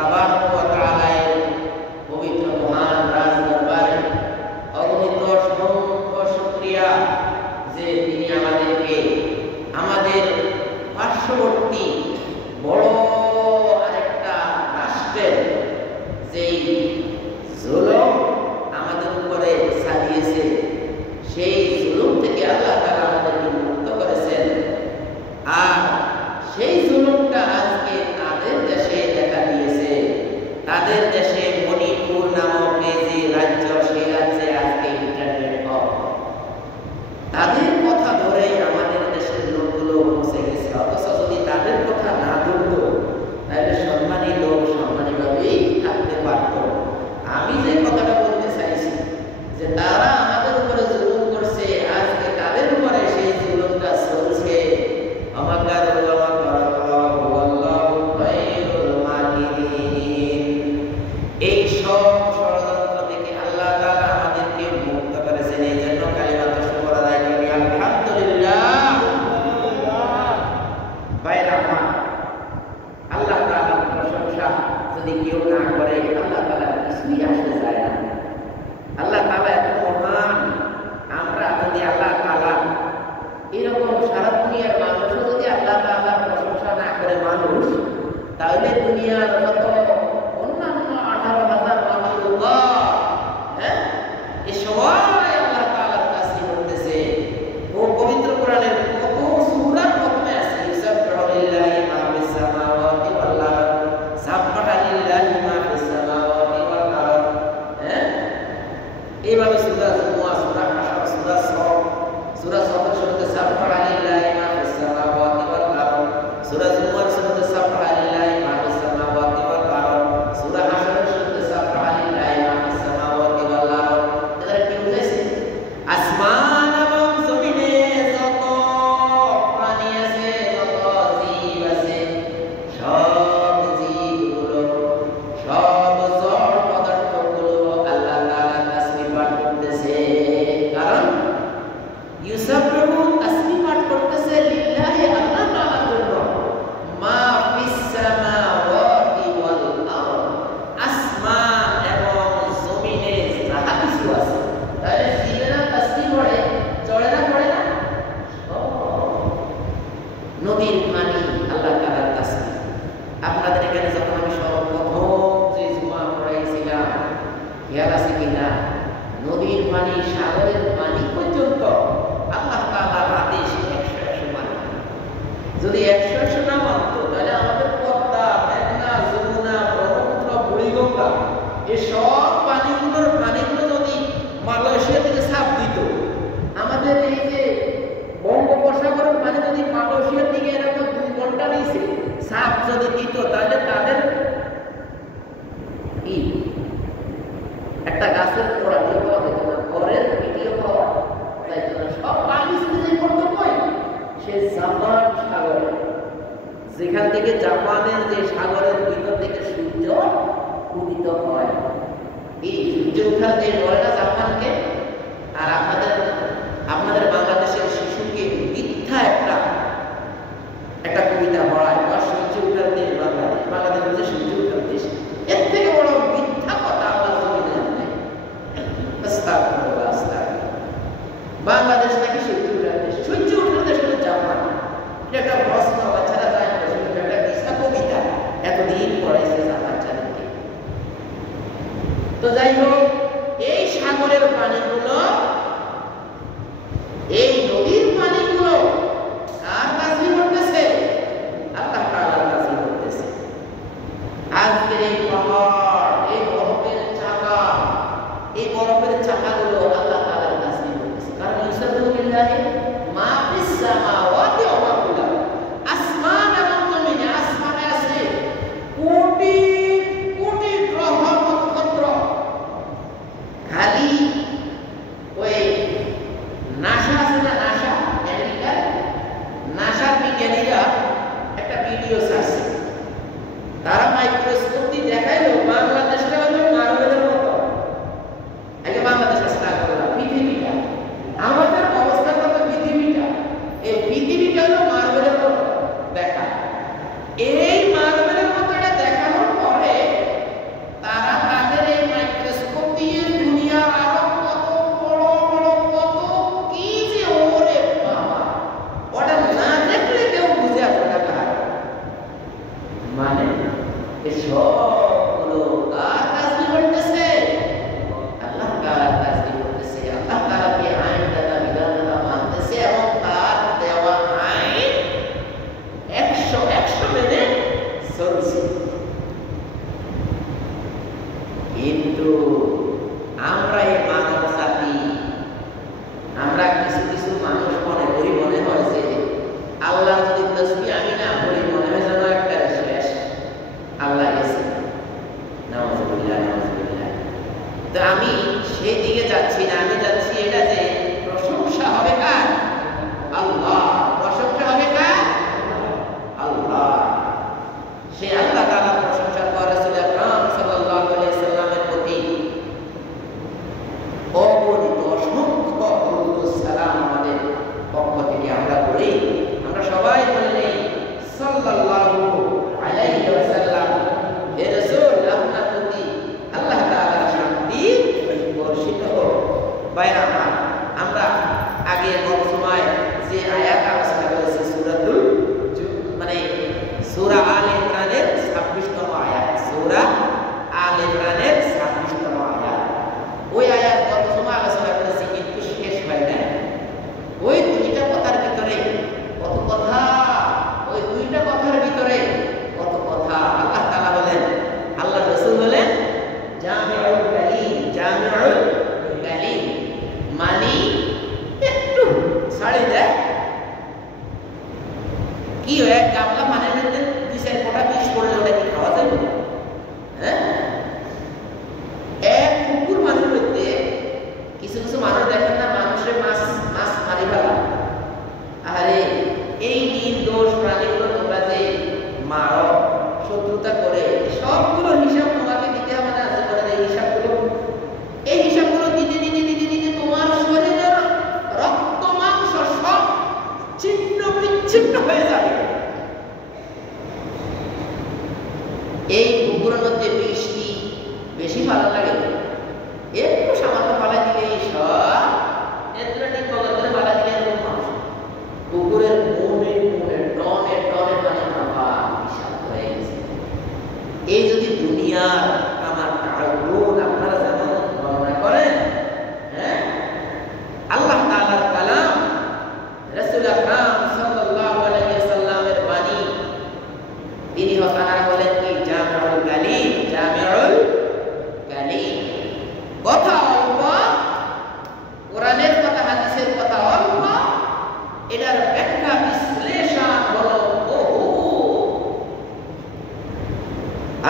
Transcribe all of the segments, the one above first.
তাবারক ওয়া তাআলা এর পবিত্র মহান রাজ দরবারে অগণিত অসংখ্য শুকরিয়া যে তিনি আমাদেরকে আমাদের পার্শ্ববর্তী বড় আরেকটা রাষ্ট্রের যেই জুলুম আমাদের উপরে চালিয়েছে সেই জুলুম থেকে আল্লাহ তাআলা আমাদেরকে মুক্ত করেছেন। আর সেই জুলুমটা আজকে তাদের দেশে দেখা দিয়েছে। তাদের দেশে মণিপুর নামক এই যে রাজ্য, সেই রাজ্যে আজকে ইন্টারনেট অফ। তাদের কথা ধরেই আমাদের দেশের লোকগুলো বসে গেছে। অথচ যদি তাদের কথা না ধরতো তাহলে সম্মানী লোক সম্মানীভাবেই থাকতে পারত। আমি যে কথাটা বলতে চাইছি যে তারা আমাদের উপরে জুলুম করছে, আজকে তাদের উপরে সেই জুলুমটা চলছে। এই সব ষড়যন্ত্র থেকে আল্লাহ তাআলা আমাদেরকে মুক্ত করেছেন। এই জন্য কালিমাত শুকর আদায় করি আলহামদুলিল্লাহ। ভাইরা আমার, আল্লাহ তাআলার প্রশংসা যদি কেউ না করে আল্লাহ তাআলা কিছুই আসতে যায় না। আল্লাহ তাআলা এত মহান। আমরা যদি আল্লাহ তাআলা এরকম সারা দুনিয়ার মানুষও যদি আল্লাহ তাআলার প্রশংসা না করে মানুষ, তাহলে দুনিয়ার যত অন্যান্য 18,000 মাখলুকাত, এই সবাই আল্লাহ তাআলার তাসবিহ করতেছে। ও পবিত্র কোরআনের কত সূরার প্রথমে আছে ইউসাব্বিহু লিল্লাহি মা ফিস সামাওয়াতি ওয়াল আরদ, সাব্বাহা লিল্লাহি মা ফিস সামাওয়াতি ওয়াল আরদ। এইভাবে সূরা জুমুআ, সূরা হাশর, সূরা সফ, সূরা সফের শুরুতে সাব্বাহা লিল্লাহি মা ফিস সামাওয়াতি ওয়াল আরদ, সূরা জুমুআর শুরুতে সাব্বাহা লিল্লাহি মা ফিস সামাওয়াতি ওয়াল আরদ, সূরা হাশরের শুরুতে সাব্বাহা লিল্লাহি মা ফিস সামাওয়াতি ওয়াল আরদ। এরা কি বুঝাইছে? আসমান এবং জমিনে যত প্রাণী আছে, যত জীব আছে, সব জীবগুলো, সব জড় পদার্থগুলো আল্লাহ তাআলা তাসবিহ পাঠ করতেছে। কারণ ইউসাব্বিহু তাসবিহ পাঠ করতেছে লিল্লাহি, আল্লাহ তাআলার জন্য। মা ফিস সামাওয়াতি ওয়াল আরদ, আসমান এবং জমিনে যাহা কিছু আছে। তাহলে জীবেরা তাসবিহ পড়ে, চড়ে না পড়ে না? নদীর পানি আল্লাহ তাআলার তাসবিহ। আপনাদের এখানে যখন আমি সর্বপ্রথম যে জুমা পড়াইছিলাম, খেয়াল আছে কিনা? নদীর পানি, সাগরের পানি পর্যন্ত আল্লাহ তাআলার আদেশ 100 মানি। যদি 100 না মানত তাহলে আমাদের পদ্মা, মেঘনা, যমুনা, ব্রহ্মপুত্র, বুড়িগঙ্গা এই সব পানিগুলো যদি মালয়েশিয়া থেকে চাপ দিত, আমাদের এই যে বঙ্গোপসাগরের পানি যদি মালয়েশিয়ার দিকে এরকম 2 ঘন্টা নিচে চাপ যদি দিত, তাহলে তাদের কি একটা গাছের গোড়া পাওয়া যেত না, ঘরের ভিডিও পাওয়া যাইত না। সব পানি যে করতো কই? সে জাপান সাগরে, যেখান থেকে জাপানের যে সাগরের ভিতর থেকে সূর্য উদিত হয়। এই সূর্য ওঠার যে বলে জাপানকে, আর আপনাদের বাংলাদেশের শিশুকে মিথ্যা একটা কবিতা পড়ায়, সূর্য ওঠার দেশ বাংলাদেশ, বাংলাদেশ হচ্ছে সূর্য ওঠার দেশ। এর থেকে বড় মিথ্যা কথা আল্লাহ জমিনে নাই। বাংলাদেশ নাকি সূর্য ওঠার দেশ? সূর্য ওঠার দেশ হলো জাপান। এটা একটা প্রশ্ন, বাচ্চারা যায় না, একটা মিথ্যা কবিতা এতদিন পড়াইছে বাচ্চাদেরকে। তো যাই হোক, এই সাগরের পানিগুলো, এই নদীর পানিগুলো কিন্তু আমরা এই মানব জাতি, আমরা কিছু কিছু মানুষ মনে করি, মনে হয় যে আল্লাহ যদি তাসবিহ আমি না পড়ি মনে হয় যেন একটা শেষ, আল্লাহ গেছে। নাউযুবিল্লাহ, নাউযুবিল্লাহ। তো আমি সেই দিকে যাচ্ছি না, আমি যাচ্ছি এটা যে প্রশংসা হবে কার? আল্লাহ। প্রশংসা হবে কার? আল্লাহ। সে আল্লাহ তাআলা প্রশংসা করে রাসূল আকরাম সাল্লাল্লাহু আলাইহি সাল্লামের প্রতি অগণিত অসংখ্য দরুদ ও সালাম আমাদের পক্ষ থেকে আমরা করি। আমরা সবাই বলে নেই সাল্লাল্লাহু আলাইহি ওয়াসাল্লাম, হে রাসূল আপনার প্রতি আল্লাহ তাআলার শান্তি বর্ষিত হোক। ভাইরা আমার, আমরা আগে গত সময় যে আয়াত আলোচনা করেছি সূরা আলে ইমরানের 26তম আয়াত, সূরা আলে ইমরানের 26তম আয়াত। ওই আয়াত গত সময় আলোচনা করেছি কিন্তু শেষ হয় না। ওই দুইটা কথার ভিতরে কত কথা, ওই দুইটা কথার ভিতরে কত কথা। আল্লাহ তাআলা বলেন, আল্লাহ রাসূল বলেন জামিউল কালিম, জামিউল কালিম মানে একটু ছাড়ি দেয় কি হয়, গামলা মানে মধ্যে দুই চার ফোঁটা বিষ পড়লে ওটা কি খাওয়া যাবে? হ্যাঁ, এক পুকুর মানের মধ্যে কিছু কিছু মানুষ দেখেন না, মানুষের মাছ মাছ মারি ফেলা। আরে এই নির্দোষ প্রাণীগুলো তোমরা যে মারো, শত্রুতা করে, সবগুলোর হিসাব তোমাকে দিতে হবে না? জীবনের এই হিসাবগুলো দিতে দিতে দিতে দিতে তোমার শরীরের রক্ত মাংস সব ছিন্ন বিচ্ছিন্ন হয়ে যাবে। এই পুকুরের মধ্যে বৃষ্টি বেশি ভালো লাগে, একটু সামান্য পালা দিলে সব এতটা বগল করে পালা দিলে এরকম মানুষ পুকুরের মনে মনে টনে টনে পানি নামা বিষাক্ত হয়ে গেছে। এই যদি দুনিয়ার আমার কারণ আপনারা যেমন বর্ণনা করেন, হ্যাঁ, আল্লাহ তাআলার কালাম, রাসূল আকরাম সাল্লাল্লাহু আলাইহি ওয়াসাল্লামের বাণী, তিনি হতানা বলেন কি জামিউল কালিম, জামিউল কালিম। কথা অল্প, কোরআনের কথা হাদিসের কথা অল্প, এটার ব্যাখ্যা বিশ্লেষণ হলো বহু।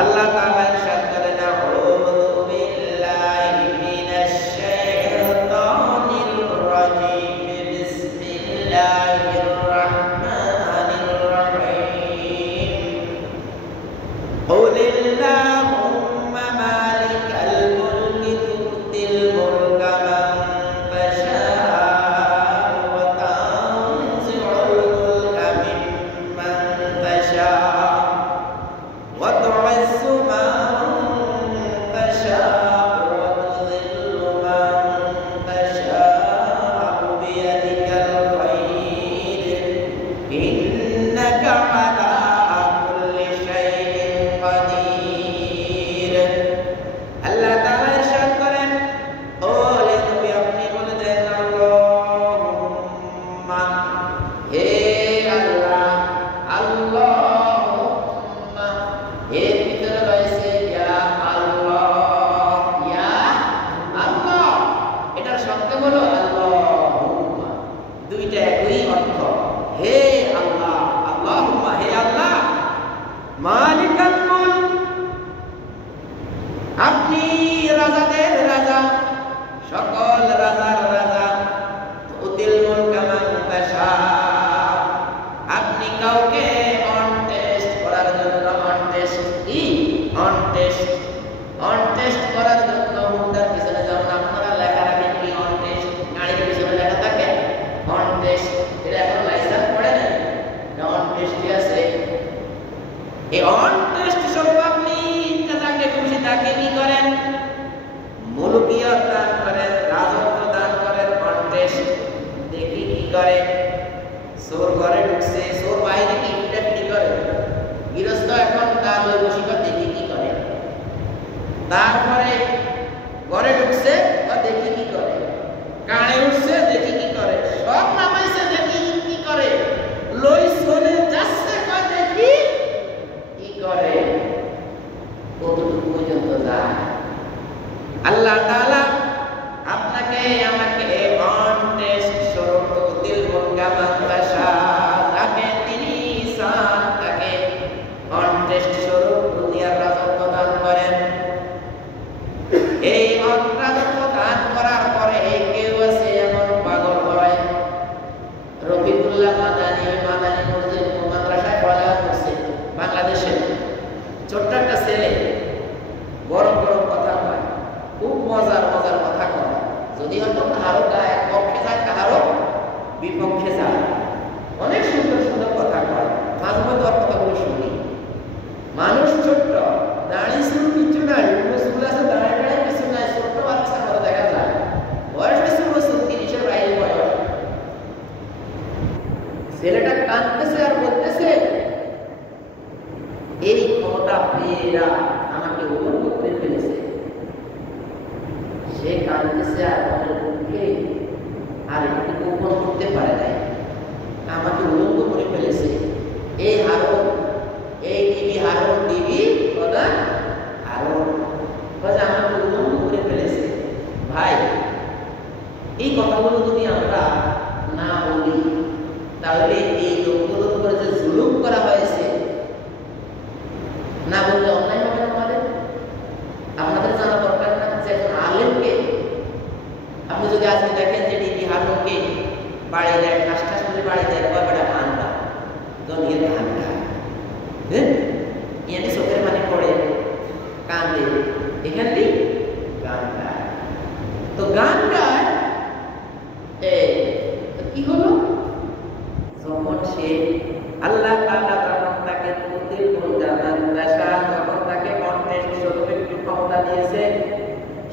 আল্লাহ তাআলা ইরশাদ করেন, আউযু বিল্লাহি মিনাশ শাইতানির রাজীম, বিসমিল্লাহির রাহমানির রাহিম। কুলিল্লাহুম্মা মালিকাল মুলকি তু'তিল মুলকা মান তাশা'উ ওয়া তানজি'ুল মুলকা মিম্মান তাশা'উ ওয়া তু'ইজ্জু মান তাশা'উ ওয়া তুযিল্লু মান তাশা'উ বিয়াদিকাল খায়র, ইন্নাকা আলা কুল্লি শাইইন কাদির। আল্লাহ তাআলা ইরশাদ করেন, ও নবী আপনি বলে দেন, আল্লাহুম্মা, হে আল্লাহ, আল্লাহুম্মা, এর ভিতরে রয়েছে ইয়া আল্লাহ, ইয়া আল্লাহ। এটার শব্দ হলো আল্লাহুম্মা, দুইটা একই অর্থ। হে আল্লাহ, আল্লাহুম্মা, হে আল্লাহ, মালিকাল মুলক, আপনি রাজাদের রাজা, সকল রাজার রাজা। তু'তিল মুলকা মান তাশা, আপনি কাউকে অনটেস্ট করার জন্য, অনটেস্ট করার জন্য মুদ্রার পিছনে যেমন আপনারা লেখা রাখেন কি অনটেস্ট, গাড়ির পিছনে লেখা থাকে অনটেস্ট, এটা এখন লাইসেন্স পড়ে না, অনটেস্ট আছে। এই অনটেস্ট স্বরূপ আপনি যাকে খুশি তাকে কি করেন? মুলকিয়ত দান করেন, রাজত্ব দান করেন। অনটেস্ট দেখি কি করে, চোর ঘরে ঢুকছে, চোর বাইরে কি করে, গৃহস্থ এখন তার ওই বসিকর দেখি কি করে, তারপরে ঘরে ঢুকছে দেখি কি করে, কানে উঠছে দেখি কি করে, সব নামাইছে দেখি কি করে, লই চলে যাচ্ছে দেখি কি করে, কতটুকু পর্যন্ত যায়। আল্লাহ তাআলা আপনাকে আমাকে অন টেস্ট স্বরূপ তুতিল মুনকামান তাশা, যাকে তিনি চান তাকে অন টেস্ট স্বরূপ দুনিয়ার রাজত্ব দান করেন। এই অন রাজত্ব দান করার পরে কেউ আছে এমন পাগল হয়। রফিকুল্লাহ মাদানী মসজিদ মাদ্রাসায় পড়ালেখা করছে বাংলাদেশে। ছোট্ট একটা ছেলে, বড় বড় কথা কয়, খুব মজার মজার কথা কয়। যদি হয়তো কাহারো গায়ে পক্ষে যায়, কাহারো বিপক্ষে যায়, অনেক সুন্দর সুন্দর কথা কয়। মাঝে মধ্যে ওর কথাগুলো শুনি। মানুষ ছোট্ট, দাঁড়িয়ে শুরু কিছু নাই, রসুল আছে দাঁড়ায় দাঁড়ায় কিছু নাই, ছোট্ট বাচ্চার মতো দেখা যায়। বয়স হয়েছে বছর 30-এর বাইরে বয়স। ছেলেটা কাঁদতেছে আর বলতেছে, এই ক্ষমতা পেয়েরা আমাকে উলঙ্গ করে ফেলেছে। সে কাঁদতেছে আর মনের মুখে আর একটু গোপন করতে পারে নাই, আমাকে উলঙ্গ করে ফেলেছে। এই হারুন, এই টিভি হারুন, টিভি প্রধান হারুন আমাকে উলঙ্গ করে ফেলেছে। ভাই, এই কথাগুলো যদি আমরা না বলি, তাহলে এই লোকগুলোর উপরে যে জুলুম করা হয়েছে না বললে অন্যায় হবে না আমাদের? আপনাদের জানা দরকার না যে একজন আলেমকে আপনি যদি আজকে দেখেন যে টিভি হারুনকে বাড়ি দেয়, ঠাস ঠাস করে বাড়ি দেয়, কয় বেটা ধানটা দনিয়ে ধানটা, হ্যাঁ, ইয়ানি চোখের মানে পড়ে, কান্দে, এখানটি গান গায়। তো গান গায়, কি হলো? যখন সে আল্লাহ তাআলা যখন তাকে তুতিল মুনকামান তাশা, যখন তাকে অনটেস্ট স্বরূপে ক্ষমতা দিয়েছে,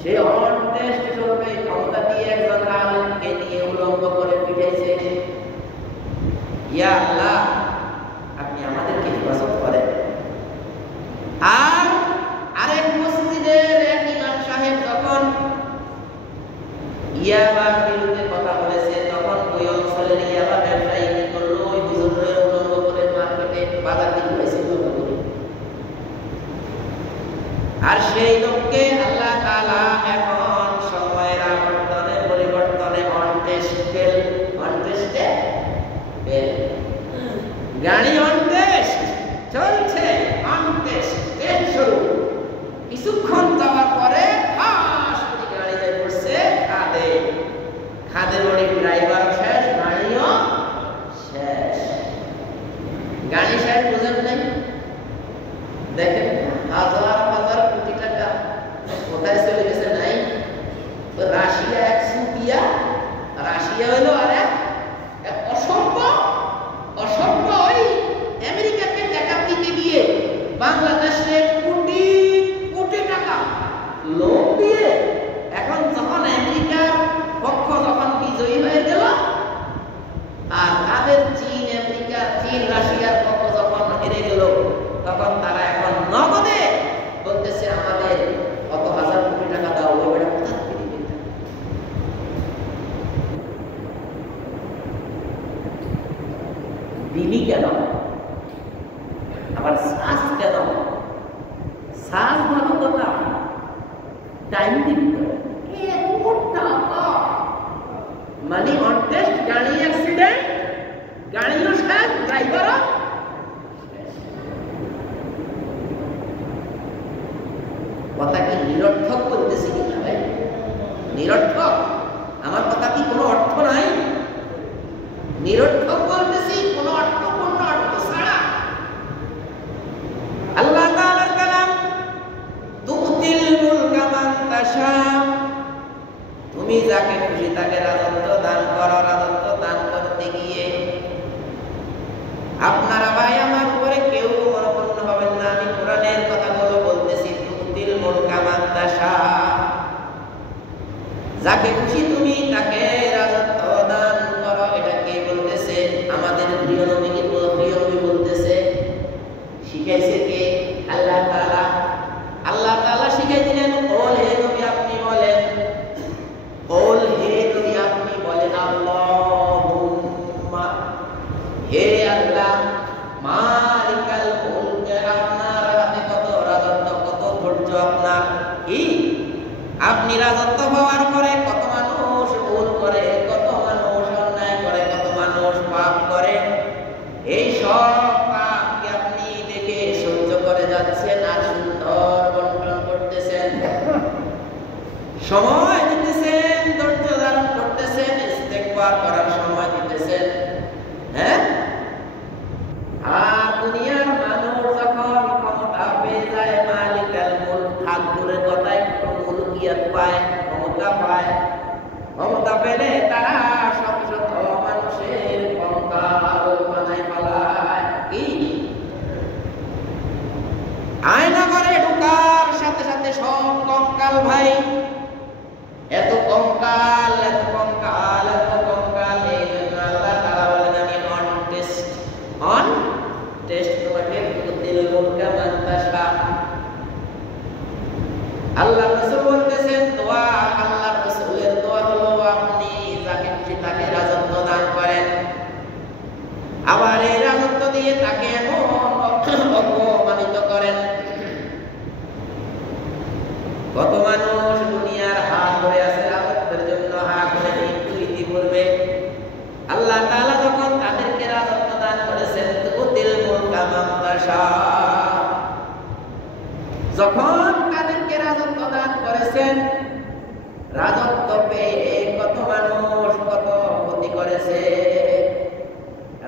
সে অনটেস্ট স্বরূপে ক্ষমতা দিয়ে একজন আলেমকে নিয়ে উলঙ্গ করে পিটাইছে। ইয়া আল্লাহ, আপনি আমাদেরকে হেফাজত করেন। আর আরেক মসজিদের এক ইমাম সাহেব যখন ইয়াবার বিরুদ্ধে কথা বলেছে, তখন ওই অঞ্চলের ইয়াবা ব্যবসায়ী কি করলো? ওই হুজুরের উলঙ্গ করে মার্কেটে বাজার দিয়ে ঘুরেছে উলঙ্গ করে। আর সেই লোককে আল্লাহ তাআলা এখন সময়ের আবর্তনে পরিবর্তনে অনটেস্টে গাড়ি অনটেস্ট চলছে, অনটেস্ট শুরু। কিছুক্ষণ যাওয়ার পরে গাড়ি যাই পড়ছে খাদে, খাদের ওই ড্রাইভার শেষ, গাড়িও শেষ। গাড়ি শেষ বুঝেন নাই? দেখেন হাজার হাজার কোটি টাকা কোথায় চলে গেছে নাই? রাশিয়া এক সুপিয়া, রাশিয়া হইলো আর এক অসভ্য ওই আমেরিকাকে টাকা দিতে গিয়ে বাংলাদেশের কোটি কোটি টাকা লোন দিয়ে, এখন যখন আমেরিকার পক্ষ যখন বিজয়ী হয়ে গেল, আর তাদের চীন রাশিয়ার পক্ষ যখন হেরে গেল, তখন তারা এখন নগদে বলতেছে আমাদের কত হাজার কোটি টাকা দাও। ওই বেটা কোথা থেকে দিবে? দিলি কেন? আবার শ্বাস কেন? শ্বাস ভালো কথা, টাইম দিবি মানে অনটেস্ট, গাড়ি অ্যাক্সিডেন্ট, গাড়িও শেষ, ড্রাইভারও কথা কি নিরর্থক বলতেছি কিনা ভাই? নিরর্থক? আমার কথা কি কোনো অর্থ নাই? নিরর্থক বলতেছি, কোনো অর্থপূর্ণ অর্থ ছাড়া। আল্লাহ তাআলার কালাম, তুতিল মুনকামান তাশা, তুমি যাকে খুশি তাকে রাজত্ব দান করো। রাজত্ব দান করতে গিয়ে আপনারা ভাই আমার উপরে কেউ মনোপূর্ণ হবেন না। আমি কোরআনের কথাগুলো বলতেছি। তুতিল মুনকামান তাশা, যাকে খুশি তুমি তাকে রাজত্ব দান করো। এটা কে বলতেছে? আমাদের প্রিয় নবী বলতেছে। শিখাইছে কে? আল্লাহ তাআলা। আল্লাহ তাআলা শিখাই দিলেন, ওল হে নবী আপনি বলেন, ওল হে নবী আপনি বলেন, আল্লাহুম্মা, হে আল্লাহ, মালিকাল মুলক, আপনার হাতে কত রাজত্ব, কত ধৈর্য আপনার, কি আপনি রাজত্ব হওয়ার পরে কত মানুষ ভুল করে, কত মানুষ অন্যায় করে, কত মানুষ পাপ করে। এই সব পাপকে আপনি দেখে সহ্য করে যাচ্ছেন আর সুন্দর বন্টন করতেছেন, সময় দিতেছেন, ধৈর্য ধারণ করতেছেন, ইস্তেগফার করার সময় দিতেছেন। হ্যাঁ, আর দুনিয়ার মানুষ যখন ক্ষমতা পেয়ে যায়, মালিকাল মুলক, ঠাকুরের কথা একটু মুলকিয়াত পায়, ক্ষমতা পায়, ক্ষমতা পেলে তারা শত শত মানুষের কঙ্কাল বানায় ফেলায়। কি আয়না ঘরে ঢোকার সাথে সাথে সব কঙ্কাল ভাই, এত কঙ্কাল, এত কঙ্কাল, এত কঙ্কাল। এই জন্য আল্লাহ তাআলা বলেন, আমি অন টেস্ট তোমাকে দিল মুলকা মান তাশা। আল্লাহ রাসূল বলতেছেন, দোয়া, আল্লাহ রাসূলের দোয়া হলো আপনি যাকে খুশি তাকে রাজত্ব দান করেন, আবার এই রাজত্ব দিয়ে তাকে এমন অপমানিত করেন। কত মানুষ দুনিয়ার হাত ধরে আছে রাজত্বের জন্য, হাত ধরে মৃত্যু ইতিপূর্বে আল্লাহ তাআলা যখন তাদেরকে রাজত্ব দান করেছেন, তুতিল মুলকা মান তাশা, যখন তাদেরকে রাজত্ব দান করেছেন, রাজত্ব পেয়ে কত মানুষ কত ক্ষতি করেছে।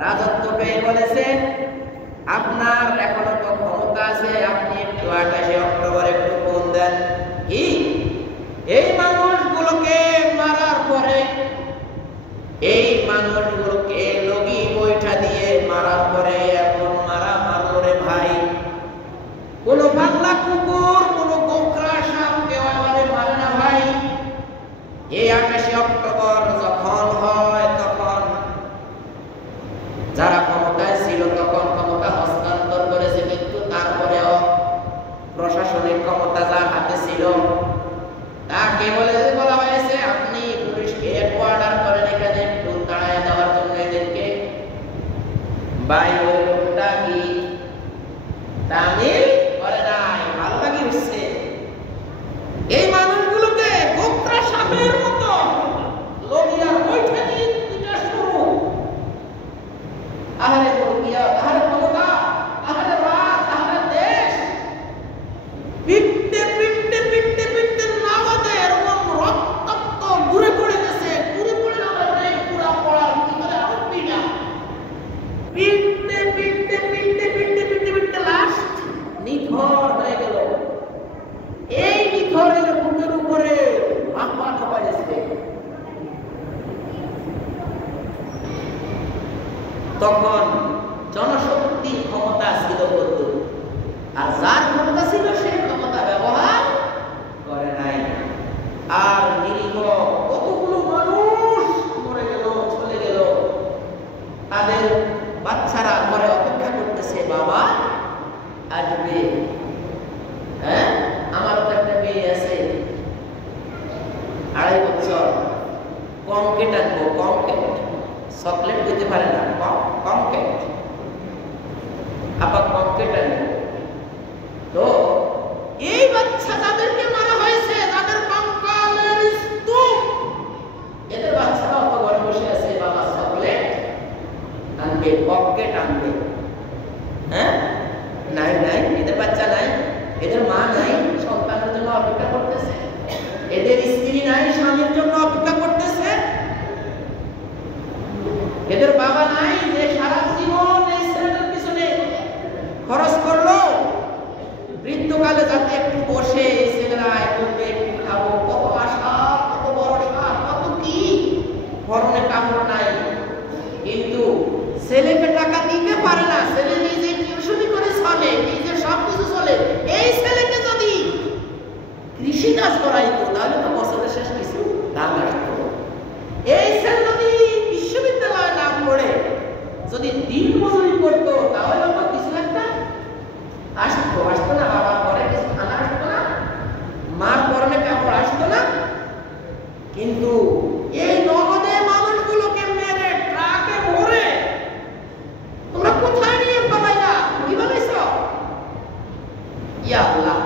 রাজত্ব পেয়ে বলেছেন, আপনার এখনো তো ক্ষমতা আছে, আপনি একটু 28 অক্টোবর একটু ফোন দেন। কি এই মানুষগুলোকে মারার পরে, এই মানুষগুলোকে লগি বৈঠা দিয়ে মারার পরে এমন মারা মারল রে ভাই, কোন পাগলা কুকুর, কোন গোকরা সাপ কেউ আমাদের মারে না ভাই। এই 28 অক্টোবর যখন হয়, তখন যারা ক্ষমতায় ছিল তখন ক্ষমতা হস্তান্তর করেছে, কিন্তু তারপরেও প্রশাসনিক ক্ষমতা যার হাতে ছিল তাকে বলা হয়েছে, আপনি পুলিশকে অর্ডার করেন এখানে একটু তাড়ায় দেওয়ার জন্য এদেরকে। ভাই ওই লোকটা কি তামিল করে নাই, ভালো লাগে হচ্ছে এই মানুষগুলোকে গোকরা সাপের মতো লগিয়া বৈঠা দিয়ে পিটা শুরু। আহারে লগিয়া, আহারে ক্ষমতা, আহারে রাজ, আহারে দেশ, পিটতে পিটতে পিটতে পিটতে নামাতে এরকম রক্তাক্ত ঘুরে পড়ে গেছে, ঘুরে পড়ে আমাদের পুরা পড়ার ভিতরে আরো পিটা, পিটতে পিটতে পিটতে পিটতে পিটতে পিটতে লাস্ট নিথর হয়ে গেল। এই নিথরের বুকের উপরে মাথা ঠোকাইছে। তখন জনশক্তির ক্ষমতা ছিল কত, আর যার ক্ষমতা ছিল সেই ক্ষমতা ব্যবহার করে নাই। আর নিরীহ কতগুলো মানুষ মরে গেল, চলে গেল, তাদের বাচ্চারা ঘরে অপেক্ষা করতেছে, বাবা আসবে। হ্যাঁ, আমারও তো একটা মেয়ে আছে, 2.5 বছর, কমকেট আনবো, কমকেট, চকলেট খেতে পারে না, কমকেট, আবার কমকেট আনবো। তো এই বাচ্চা যাদেরকে মারা হয়েছে, যাদের কঙ্কালের স্তূপ, এদের বাচ্চারা অত ঘরে বসে আছে, বাবা চকলেট আনবে, কমকেট আনবে। হ্যাঁ, নাই নাই, এদের বাচ্চা নাই, এদের মা নাই, সন্তানের জন্য অপেক্ষা করতেছে, এদের স্ত্রী নাই, স্বামীর জন্য অপেক্ষা করতেছে, এদের বাবা নাই যে সারা জীবন এই ছেলেটার পিছনে খরচ করলো, মৃত্যুকালে যাতে একটু বসে এই ছেলেরা করবে, একটু খাবো, কত আশা, কত ভরসা, কত কি, পরনে কাপড় নাই, কিন্তু ছেলেকে টাকা দিতে পারে না, ছেলে নিজে টিউশনি করে চলে, নিজে সবকিছু চলে। এই ছেলেকে যদি কৃষি কাজ করাইতো তাহলে তো বছরের শেষ কিছু দাম আসতো। এই ছেলে যদি বিশ্ববিদ্যালয়ে নাম পড়ে যদি দিন মজুরি করতো তাহলে তো কিছু একটা আসতো, আসতো না, বাবার পরে কিছু খানা আসতো না, মার পরনে কাপড় আসতো না। কিন্তু এই নগদে মানুষগুলোকে মেরে ট্রাকে ভরে তোমরা কোথায় নিয়ে পালাইলা, কি বলেছ? ইয়া আল্লাহ,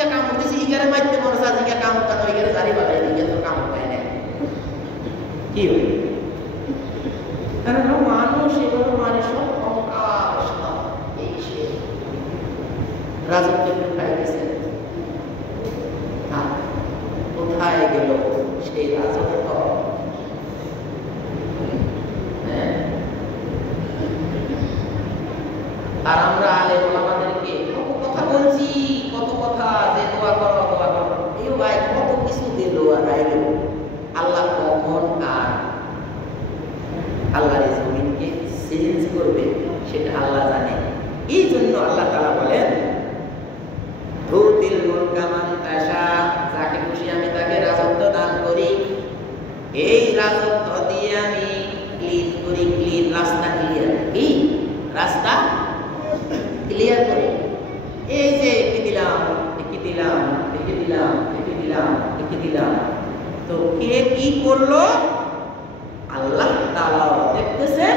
জিগা কামড় দিছি ইগারে মাইতে মরসা জিগা কামড় কানো ইগারে জারি বালাই দিগা তোর কামড় পায় না কি হল কারণ মানুষ এগুলো মানে সব অহংকার সব এই সে রাজত্ব খাই গেছে কোথায় গেল সেই রাজত্ব আর আমরা আলেম ওলামাদেরকে কত কথা বলছি কত কথা যে দোয়া করো এই ভাই কত কিছু দিল আর আইল আল্লাহ কখন আর আল্লাহর জমিনকে চেঞ্জ করবে সেটা আল্লাহ জানে এই জন্য আল্লাহ তাআলা বলেন তুতিল মুলকা মান তাশা যাকে খুশি আমি তাকে রাজত্ব দান করি এই রাজত্ব দিয়ে আমি ক্লিন করি ক্লিন রাস্তা ক্লিয়ার কি রাস্তা ক্লিয়ার করে এই যে একে দিলাম তো কে কি করলো আল্লাহ তাআলা দেখতেছেন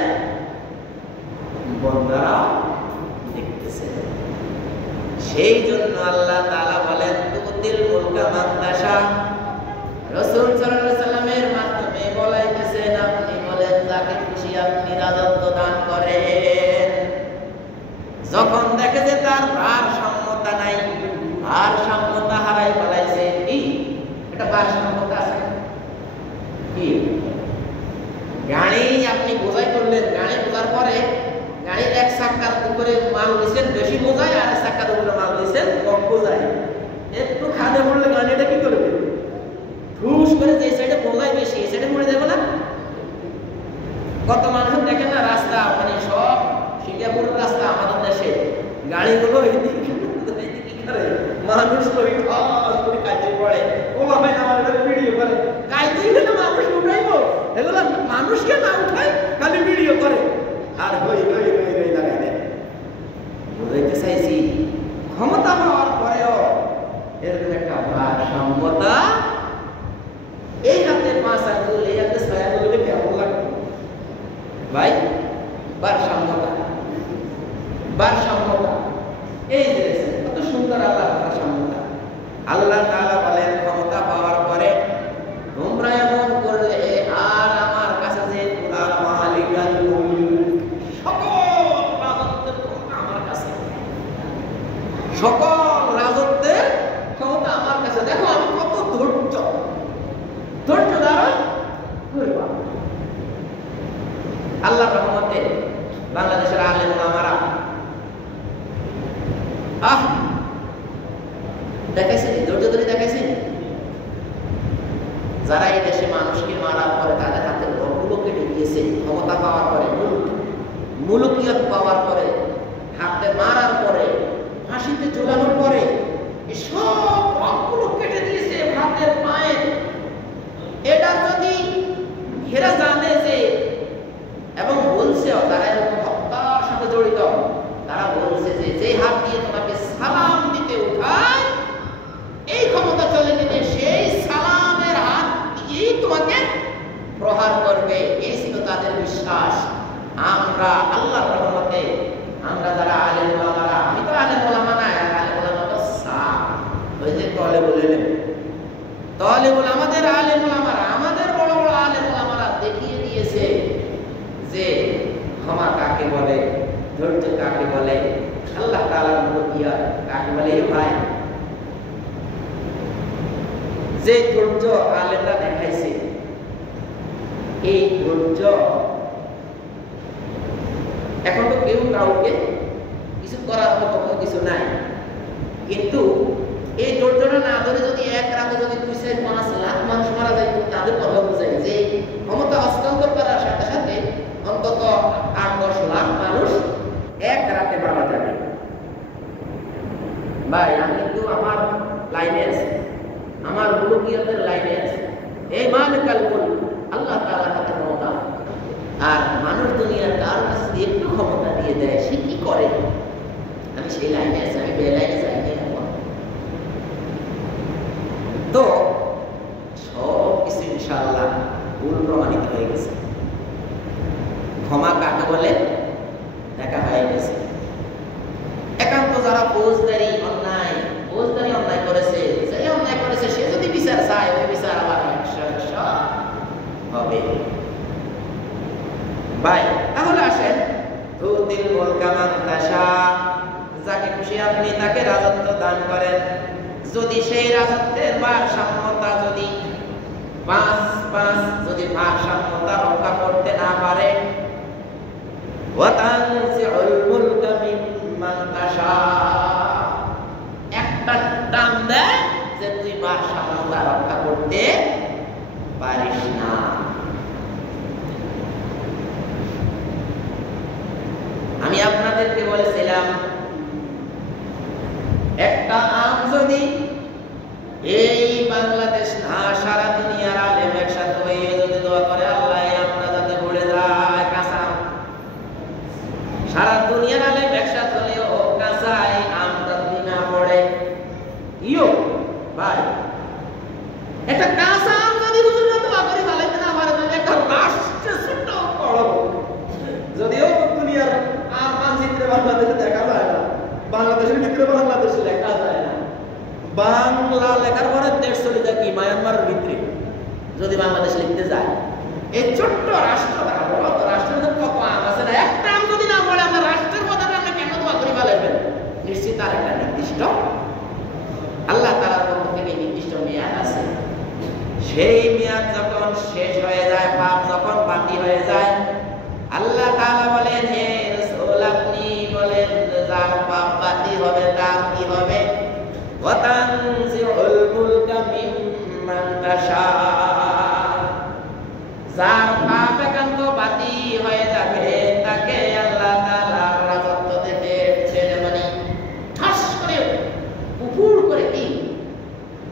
বান্দারা দেখতেছেন সেই জন্য আল্লাহ তাআলা বলেন তুতিল মুলকা মান তাশা রাসূল সাল্লাল্লাহু আলাইহি সাল্লামের মাধ্যমে বলাইতেছেন আপনি বলেন যাকে খুশি আপনি রাজত্ব দান করেন যখন দেখে যে তার ভারসাম্যতা নাই ভারসাম্যতা হারাই ফেলাইছে কি এটা ভারসাম্যতা আছে কি গাড়ি আপনি বোঝাই করলেন গাড়ি বোঝার পরে গাড়ির এক চাকার উপরে মাল দিয়েছেন বেশি বোঝায় আর এক চাকার উপরে মাল দিয়েছেন কম বোঝায় একটু খাদে পড়লে গাড়িটা কি করবে ঠুস করে যে সাইডে বোঝায় বেশি এই সাইডে পড়ে যাবে না কত মানুষ দেখেন না রাস্তা মানে সব সিঙ্গাপুরের রাস্তা আমাদের দেশে গাড়িগুলো কি করে মানুষ লই ঠাস করে কাজে পড়ে ওলা ভাই আমাদের ভিডিও করে কাইতেই হলে মানুষ উঠাইবো এগুলো মানুষকে না উঠাই খালি ভিডিও করে আর হই লাগাই দেয় বুঝাইতে চাইছি ক্ষমতা পাওয়ার পরেও এরকম একটা ভারসাম্যতা এই হাতে 5 আঙ্গুল এই হাতে 6 আঙ্গুলে কেমন লাগে ভাই ভারসাম্যতা এই যে কত সুন্দর আল্লাহ ভারসাম্যতা আল্লাহ তাআলা বলেন ক্ষমতা পাওয়ার পরে তোমরা এমন করলে আর আমার কাছে যে পুরা মালিকাল মুলক সকল রাজত্বের ক্ষমতা আমার কাছে দেখো আমি কত ধৈর্য ধারণ করব আল্লাহর রহমতে বাংলাদেশের আলেম ওলামারা দেখাইছেন ধৈর্য ধরে দেখাইছেন যারা এই দেশে মানুষকে মারার পরে তাদের হাতের রগগুলো কেটে দিয়েছে ক্ষমতা পাওয়ার পরে মুলুকিয়ত পাওয়ার পরে হাতে মারার পরে ফাঁসিতে ঝোলানোর পরে সব রগগুলো কেটে দিয়েছে হাতের পায়ে এটা যদি হেরা জানে যে এবং বলছে তারা এরকম হত্যার সাথে জড়িত তারা বলছে যে হাত দিয়ে তোমাকে সালাম দিতে উঠায় এই ক্ষমতা চলে গেলে সেই সালামের হাত দিয়েই তোমাকে প্রহার করবে এই ছিল তাদের বিশ্বাস আমরা আল্লাহর রহমতে আমরা যারা আলেম ওলামারা আমি তো আলেম ওলামা না আলেম ওলামা তো সাফ ওই যে তলেবুল আমাদের আলেম ওলামারা আমাদের বড় বড় আলেম ওলামারা দেখিয়ে দিয়েছে যে ক্ষমা কাকে বলে ধৈর্য কাকে বলে আল্লাহ তাআলার মুলকিয়ত কাকে বলে ভাই যে ধৈর্য আলেমরা দেখাইছে এই ধৈর্য এখন তো কেউ কাউকে কিছু করার মতো কিছু নাই কিন্তু এই ধৈর্যটা না ধরে যদি এক রাতে যদি 2-5 লাখ মানুষ মারা যায় তাদের কথা বোঝাই যে ক্ষমতা হস্তান্তর করার সাথে সাথে অন্তত 8-10 লাখ মানুষ এক রাতে মারা যাবে ভাই আমি কিন্তু আমার লাইনে আছে আমার মুলকিয়তের লাইনে আছে এই মালিকাল মুলক আল্লাহ তাআলার হাতে ক্ষমতা আর মানুষ দুনিয়ার কার কাছে একটু ক্ষমতা দিয়ে দেয় সে কি করে আমি সেই লাইনে আছি আমি বে লাইনে যাই না তো সব কিছু ইনশাআল্লাহ ভুল প্রমাণিত হয়ে গেছে ক্ষমা কাকে বলে দেখা হয়ে গেছে একান্ত যারা ফৌজদারি অন্যায় তুতিল মুলকা মান তাশা, যাকে খুশি আপনি তাকে রাজত্ব দান করেন। যদি সেই রাজত্বের ভারসাম্যতা যদি যদি ভারসাম্যতা রক্ষা করতে না পারে, ওয়া তানজিউল মুলকা মিম্মান তাশা, একটা টান দেয় যে তুই ভারসাম্যতা রক্ষা করতে পারিস না। আমি আপনাদেরকে বলেছিলাম একটা আম যদি এই বাংলাদেশ না সারা দুনিয়ার আলেম একসাথে হয়ে যদি দোয়া করে আল্লাহ আমরা যাতে পড়ে যায় কাঁচা, সারা দুনিয়ার আলেম একসাথে হলেও কাঁচা এই আমটা যদি না পড়ে, ইয়ো ভাই একটা কাঁচা আম যদি হুজুররা দোয়া করে ফেলাইতে না পারে তাহলে একটা রাষ্ট্র ছোট বড়, যদিও দুনিয়ার আম মানচিত্রে বাংলাদেশে দেখা যায় না, বাংলাদেশের ভিতরে বাংলাদেশে লেখা যায় না, বাংলা লেখার পরে দেশ চলে যায় কি মায়ানমারের ভিতরে যদি বাংলাদেশ লিখতে যায়। এই ছোট্ট রাষ্ট্র রাষ্ট্রের কত আম আছে না, একটা আম যদি না পড়ে আমরা রাষ্ট্রের কথাটা আমরা কেন দোয়া করে ফেলাইবেন? নিশ্চিত তার একটা নির্দিষ্ট আল্লাহ তাআলার পক্ষ থেকে নির্দিষ্ট মেয়াদ আছে। সেই মেয়াদ যখন শেষ হয়ে যায়, পাপ যখন বাতিল হয়ে যায়, আল্লাহ তাআলা বলেন হে রাসূল আপনি বলেন যার পাপ বাতিল হবে তার কি হবে? ওয়া তানজিউল মুলকা মিম্মান তাশা, যার পাপ একান্ত বাতিল হয়ে যাবে তাকে আল্লাহ তাআলা রাজত্ব থেকে ছেড়ে মানে ঠাস করে উপর করে কি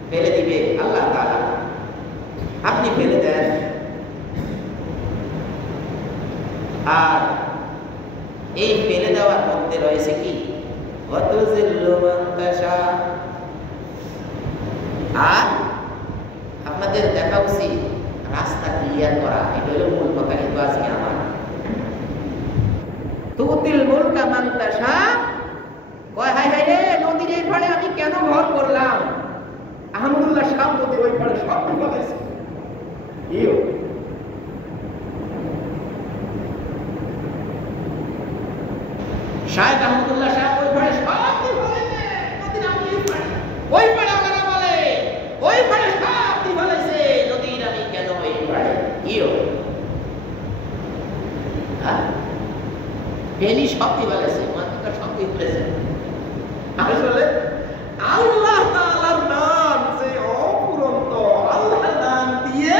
ফেলে দিবে আল্লাহ তাআলা। আপনি ফেলে দেন, আর এই ফেলে দেওয়ার মধ্যে রয়েছে কি ওয়াতুযিল্লু মান তাশা। আর আপনাদের দেখা উচিত রাস্তা ক্লিয়ার করা, এটা হলো মূল কথা। কিন্তু আজকে আমার তুতিল মুলকা মান তাশা কয় হায় হায় রে নদীর এই পাড়ে আমি কেন ঘর করলাম? আহমদুল্লাহ শাহ নদীর ওই পাড়ে সব বলেছে ইও শায়েখ আহমদুল্লাহ শাহ ওই পাড়ে সব বলেছে, নদীর আমি এই পাড়ে ওই পাড়ে ওরা বলে ওই পাড়ে সব বলেছে, নদীর আমি কেন ওই পাড়ে ইও হ্যাঁ ফেনি সবই বলেছে, মাত্র সবই বলেছে। আসলে আল্লাহ তাআলার নাম যে অপুরন্ত, আল্লাহর নাম দিয়ে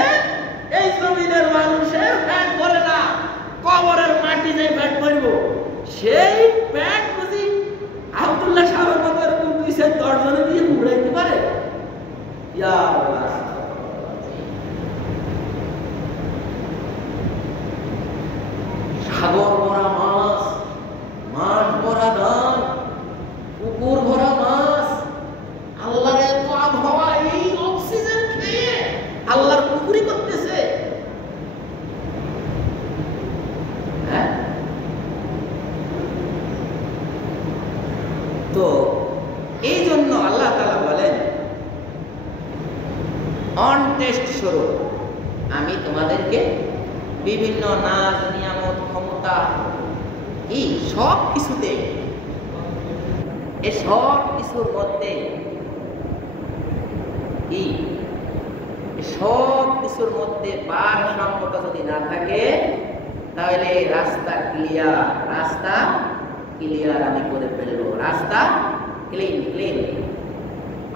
এই জমিনের মানুষের পেট ভরে না, কবরের মাটি যে পেট ভরব সেই পেট বুঝি আব্দুল্লাহ সাহেবের মতো এরকম 2-10 জনে দিয়ে উড়াইতে পারে? ইয়া আল্লাহ, সাগর ভরা মাছ, মাঠ ভরা ধান, পুকুর ভরা মাছ, আল্লাহর এত আবহাওয়া, এই অক্সিজেন খেয়ে আল্লাহর পুকুরি করতেছে। হ্যাঁ, তো এই জন্য আল্লাহ তাআলা বলেন অন টেস্ট স্বরূপ আমি তোমাদেরকে বিভিন্ন নাজ নিয়ামত ক্ষমতা এই সব কিছুতে, এই সব কিছুর মধ্যে সব কিছুর মধ্যে ভারসাম্যতা যদি না থাকে তাহলে রাস্তা ক্লিয়ার আমি করে ফেলবো, রাস্তা ক্লিন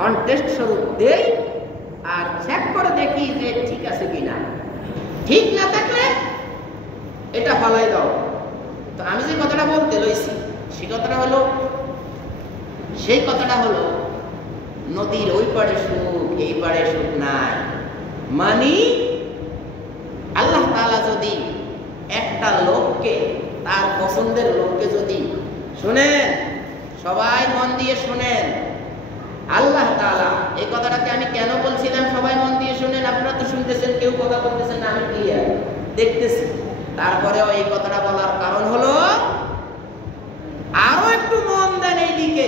অন টেস্ট স্বরূপ দেই আর চেক করে দেখি যে ঠিক আছে কিনা। ঠিক না থাকলে এটা ফলাই দাও। তো আমি যে কথাটা বলতে লইছি সেই কথাটা হলো নদীর ওই পাড়ে সুখ এই পাড়ে সুখ নাই। মানে আল্লাহ তাআলা যদি একটা লোককে, তার পছন্দের লোককে যদি, শুনেন সবাই মন দিয়ে শুনেন, আল্লাহ তাআলা এই কথাটাকে আমি কেন বলছিলাম সবাই মন দিয়ে শুনেন, আপনারা তো শুনতেছেন, কেউ কথা বলতেছেন না, আমি ক্লিয়ার দেখতেছি। তারপরেও এই কথাটা বলার কারণ হলো আরো একটু মন দেন এই দিকে।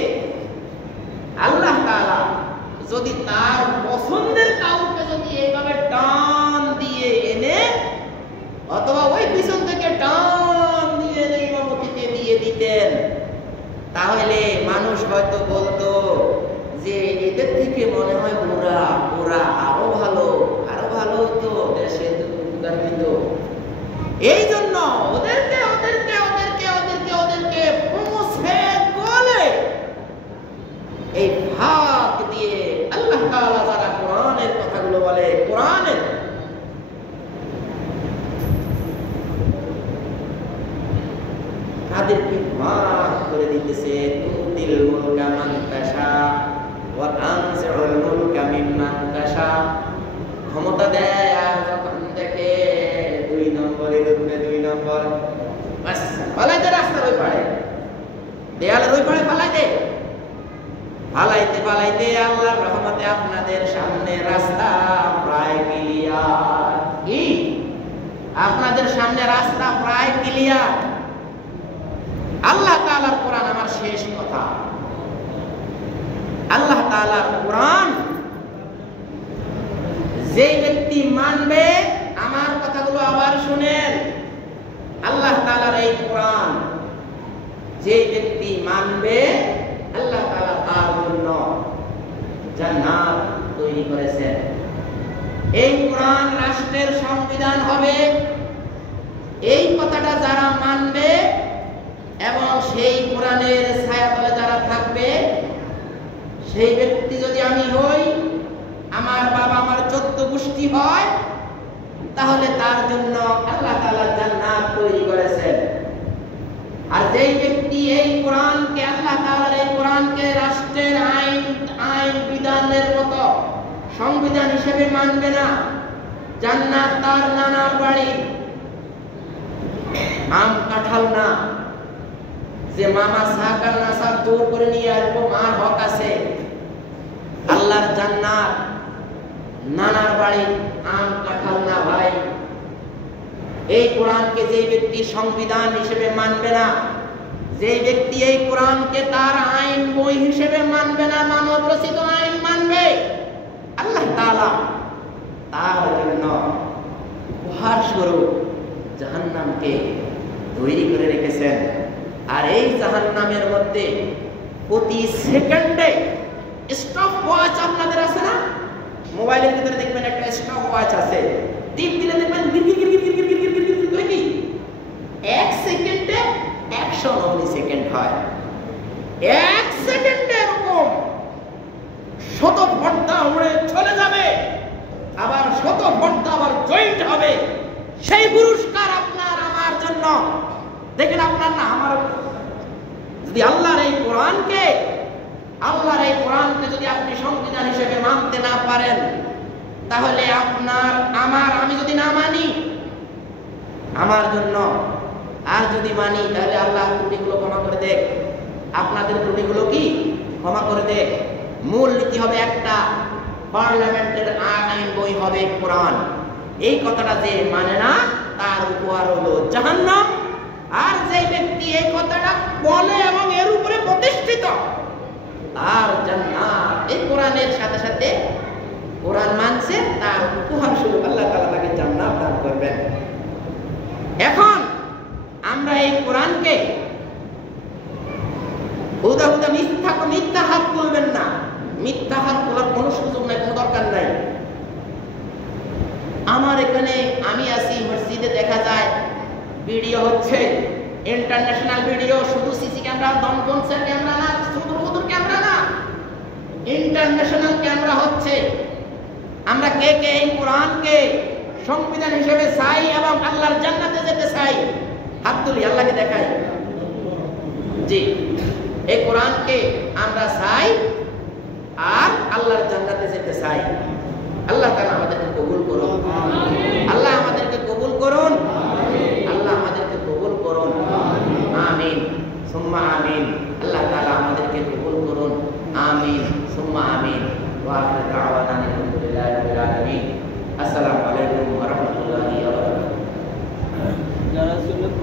আল্লাহ তাআলা যদি তার পছন্দের কাউকে যদি এইভাবে টান দিয়ে এনে, অথবা ওই পিছন থেকে টান দিয়ে এনে ইমামতিতে দিয়ে দিত, তাহলে মানুষ হয়তো বলতো যে এদের থেকে মনে হয় ওরা ওরা আরো ভালো তো দেশে দিত। এই জন্য ওদেরকে ওদেরকে ওদেরকে ওদেরকে ওদেরকে পৌঁছে গলে এই ভাগ দিয়ে আল্লাহ তাআলা যারা কোরআনের কথাগুলো বলে, কোরআনের তাদেরকে ভাগ করে দিতেছে। তুতিল মুলকা মান তাশা ওয়া তানজিউল মুলকা মিম্মান তাশা। ক্ষমতা দেয় আর যখন দেখে 2 নম্বরের উপরে 2 নম্বর, বাস পালাইতে রাস্তার ওই পারে, দেয়ালের ওই পারে পালাইতে পালাইতে পালাইতে আল্লাহর রহমতে আপনাদের সামনে রাস্তা প্রায় ক্লিয়ার। কি আপনাদের সামনে রাস্তা প্রায় ক্লিয়ার। আল্লাহ তাআলার কোরআন আমার শেষ কথা। আল্লাহ তাআলার কোরআন যে ব্যক্তি মানবে, আমার কথাগুলো আবার শুনেন, আল্লাহ তাআলার এই কোরআন যে ব্যক্তি মানবে, আল্লাহ তাআলা তার জন্য জান্নাত তৈরি করেছেন। এই কোরআন রাষ্ট্রের সংবিধান হবে। এই কথাটা যারা মানবে এবং সেই কোরআনের ছায়াতলে যারা থাকবে, সেই ব্যক্তি যদি আমি হই, আমার বাবা আমার 14 গোষ্ঠী হয়, তাহলে তার জন্য আল্লাহ তাআলা জান্নাত তৈরি করেছেন। আর যেই ব্যক্তি এই কোরআনকে, আল্লাহ তাআলার এই কোরআনকে রাষ্ট্রের আইন বিধানের মতো সংবিধান হিসেবে মানবে না, জান্নাত তার নানার বাড়ি, আম কাঁঠাল না, যে মামা সাকার নাসাব জোর করে নিয়ে আসবো, মার হক আছে। আল্লাহর জান্নাত নানার বাড়ি, আম কাঁঠাল না ভাই। এই কোরআনকে যে ব্যক্তি সংবিধান হিসেবে মানবে না, যে ব্যক্তি এই কোরআনকে তার আইন বই হিসেবে মানবে না, মানব রচিত আইন মানবে, আল্লাহ তাআলা তার জন্য উপহার স্বরূপ জাহান্নামকে তৈরি করে রেখেছেন। আর এই জাহান্নামের মধ্যে প্রতি সেকেন্ডে স্টপ ওয়াচ আপনাদের আছে না? মোবাইলের ভিতরে দেখবেন একটা স্টপ ওয়াচ আছে, টিপ দিলে দেখবেন গির গির গির গির গির গির গির গির গির কি 1 সেকেন্ডে 100 সেকেন্ড হয়। 1 সেকেন্ডে এরকম 100 ঘন্টা উড়ে চলে যাবে, আবার 100 ঘন্টা আবার জয়েন্ট হবে। সেই পুরস্কার আপনার আমার জন্য। দেখেন, আপনার না আমার, যদি আল্লাহর এই কোরআনকে যদি আপনি সংবিধান হিসেবে মানতে না পারেন, তাহলে আপনার আমার, আমি যদি না মানি আমার জন্য, আর যদি মানি তাহলে আল্লাহ ত্রুটিগুলো ক্ষমা করে দেখ, আপনাদের ত্রুটিগুলো কি ক্ষমা করে দেখ। মূল নীতি হবে একটা, পার্লামেন্টের আইন বই হবে কোরআন। এই কথাটা যে মানে না, তার উপহার হলো জাহান্নাম। আর যে ব্যক্তি এই কথাটা বলে এবং এর উপরে প্রতিষ্ঠিত, তার জান্নাত। এই কোরআনের সাথে সাথে কোরআন মানছে, তার উপহার স্বরূপ আল্লাহ তাআলা তাকে জান্নাত দান করবেন। এখন আমরা এই কোরআনকে হুদা মিথ্যা হাত তুলবেন না। মিথ্যা হাত তোলার কোনো সুযোগ নাই, কোনো দরকার নাই। আমার এখানে আমি আছি, মসজিদে দেখা যায় ভিডিও হচ্ছে, ইন্টারন্যাশনাল ভিডিও, শুধু সিসি ক্যামেরা, দমকনসের ক্যামেরা না, শুধু ক্যামেরা না, ইন্টারন্যাশনাল ক্যামেরা হচ্ছে। আমরা কে কে এই কোরআনকে সংবিধান হিসেবে চাই এবং আল্লাহর জান্নাতে যেতে চাই? হাত তুলি, আল্লাহকে দেখাই। জি, এই কোরআনকে আমরা চাই আর আল্লাহর জান্নাতে যেতে চাই। আল্লাহ তাআলা আমাদেরকে কবুল করুন। আল্লাহ আমাদেরকে কবুল করুন। আল্লাহ আমাদেরকে কবুল করুন। আমিন সুম্মা আমিন। আল্লাহ তাআলা আমাদেরকে কবুল করুন। আমিন সুম্মা আমিন। ওয়া আখিরু দাওয়ানা আলহামদুলিল্লাহি রাব্বিল আলামিন। আসসালামু আলাইকুম ওয়া রাহমাতুল্লাহি ওয়া বারাকাতুহু। যারা সুন্নাত